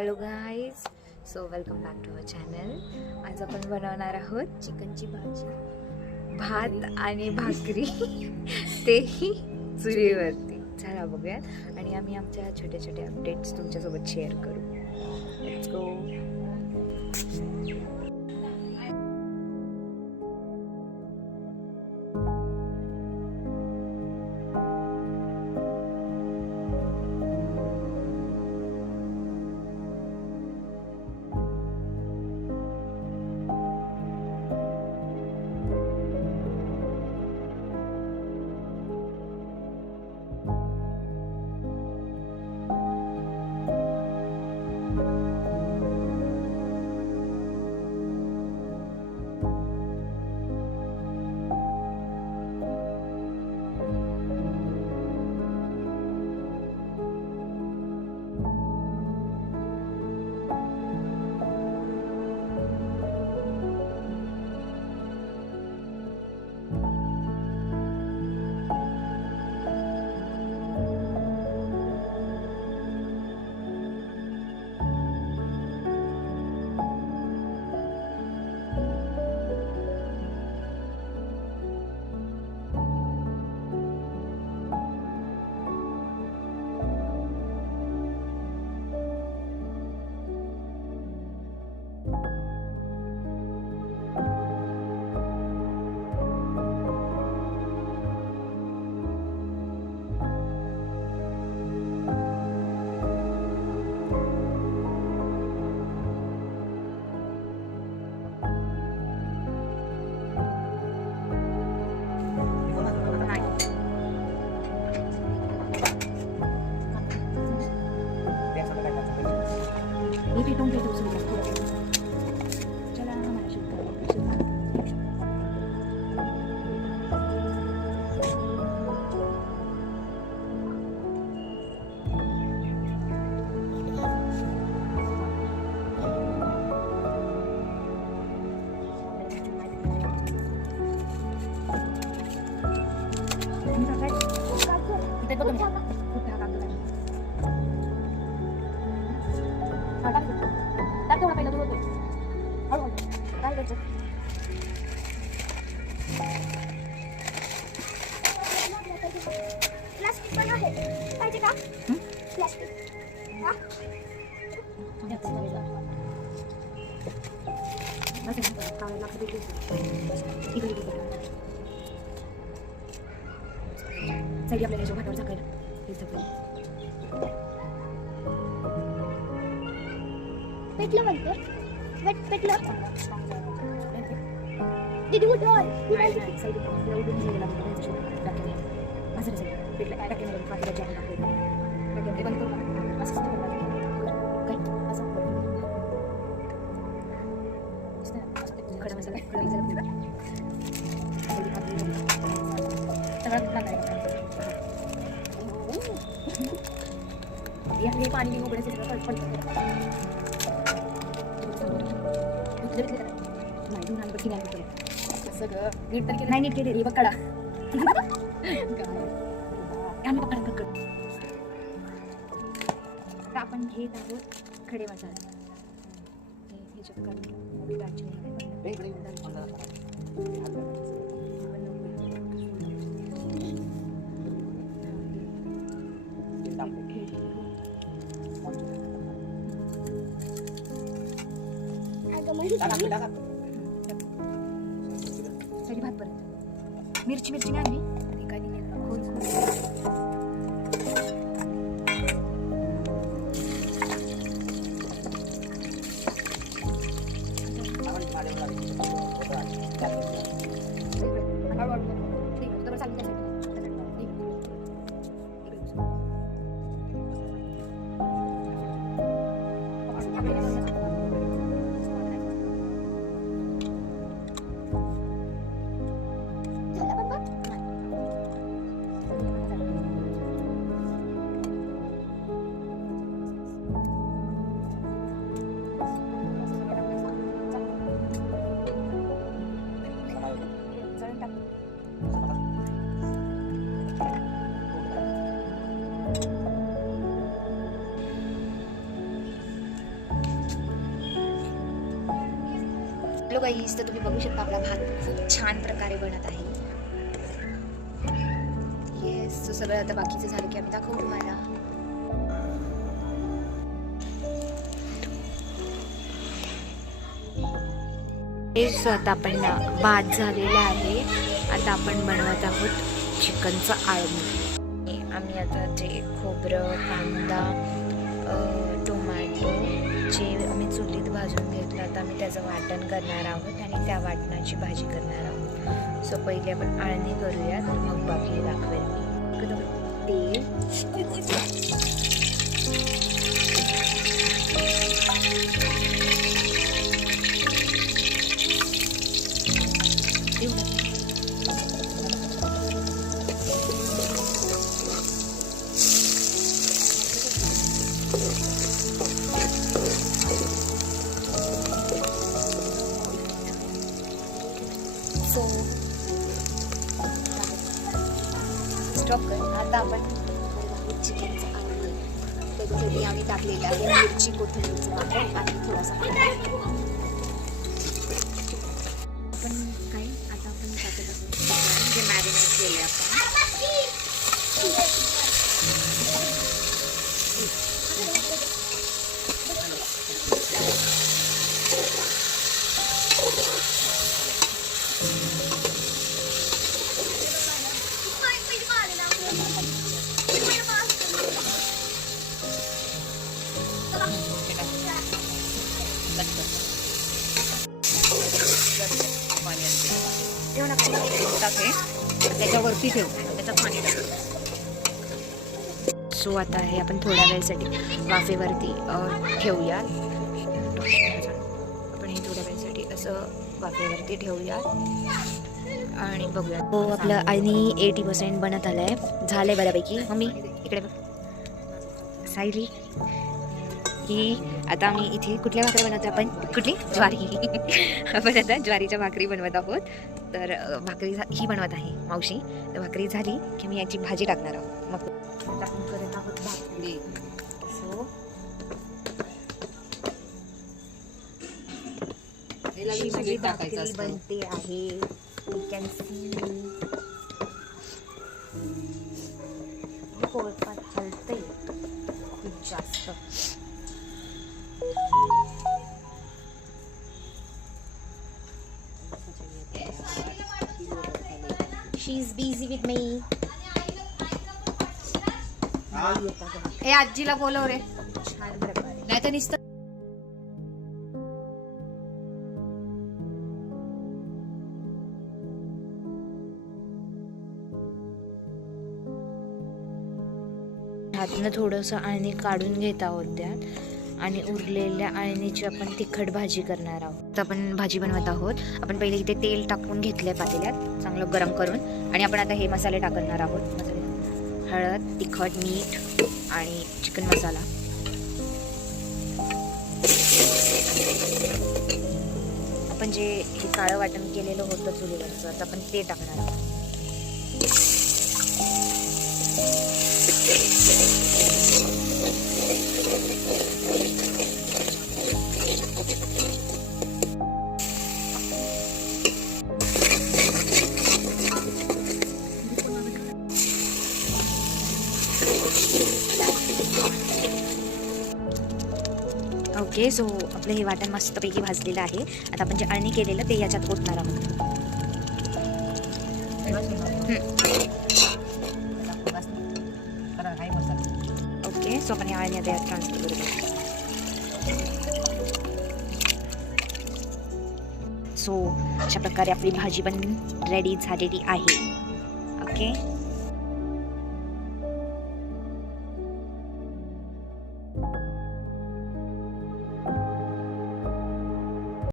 Hello guys, so welcome back to our channel. आज आपण बनवणार आहोत चिकनची भाजी, भात आणि भाकरी तेही चुलीवरती. चला बघूयात आणि आम्ही आमच्या छोटे छोटे अपडेट्स तुमच्यासोबत शेअर करू. Let's go. प्लास्टिक पण आहे पाहिजे का? प्लास्टिक आपल्याला याच्या भाटावर झाकायला पेटलं म्हणते पेटलं दीदी उठव पाणी उघडायचं नाही नीट केले बघ कडा आपण घेत आहोत खडे मसाले. सरी भात परत मिरची नाही आणली काय हॅलो गाईस, तर तुम्ही बघू शकता आपला भात खूप छान प्रकारे बनत आहे. येस, तो सगळं आता बाकीचं झालं की आम्ही दाखवू तुम्हाला. हेच आता आपण भात झालेला आहे. आता आपण बनवत आहोत चिकनचं आळणी. आम्ही आता ते खोबरं, कांदा, टोमॅटो जे आम्ही चुलीत भाजून घेतलं, आता आम्ही त्याचं वाटण करणार आहोत आणि त्या वाटणाची भाजी करणार आहोत. सो पहिले आपण आळणी करूयात, मग बाकी दाखवेल मी. तेल, सो स्टॉप कर. आता आपण चिकनचं आळणी, त्याच्यासाठी आम्ही टाकलेलं आहे मिरची, कोथिंबीरचं पाणी आणि थोडासा पाणी. आपण काय आता आपण टाकत आहोत जे मॅरिनेट केले आपण. त्याच्यावरती ठेव, त्याच्यात पाणी टाक. सो आता हे आपण थोड्या वेळेसाठी वाफेवरती ठेवूया. आपण हे थोड्या वेळेसाठी असं वाफेवरती ठेवूया आणि बघूया. हो, आपलं आणि 80% बनत आलं आहे, झालं आहे बऱ्यापैकी. मम्मी इकडे बघ. सायली ही आता आम्ही इथे कुठल्या भाकरी बनवतो आपण? कुठली? ज्वारी. आपण आता ज्वारीच्या भाकरी बनवत आहोत. तर भाकरी ही बनवत आहे मावशी. तर भाकरी झाली की मी याची भाजी टाकणार आहोत. मग आपण करत आहोत भाकरी. सो ही भाजी टाकायचं भाकरी असतं. बनते आहे. यू कॅन सी पोळपाट हलतंय खूप जास्त. She is busy with me. ए आजीला बोलव रे, छान प्रकारे. नाही तर नुसतं हातनं थोडंसं आळणी काढून घेत आहोत त्यात आणि उरलेल्या आळणीची आपण तिखट भाजी करणार आहोत. तर आपण भाजी बनवत आहोत. आपण पहिले इथे तेल टाकून घेतलंय पातेल्यात चांगलं गरम करून आणि आपण आता हे मसाले टाकणार आहोत. मसाले हळद, तिखट, मीठ आणि चिकन मसाला. आपण जे हे काळं वाटण केलेलं होतं चुलीवरचं, आता आपण ते टाकणार आहोत. ओके, सो आपलं हे वाटण मस्तपैकी भाजलेलं आहे. आता आपण जे अळणी केलेलं ते याच्यात ओतणार आहोत. ओके, सो आपण हे अळणी आता यात ट्रान्सफर करू. सो अशा प्रकारे आपली भाजी पण रेडी झालेली आहे. ओके.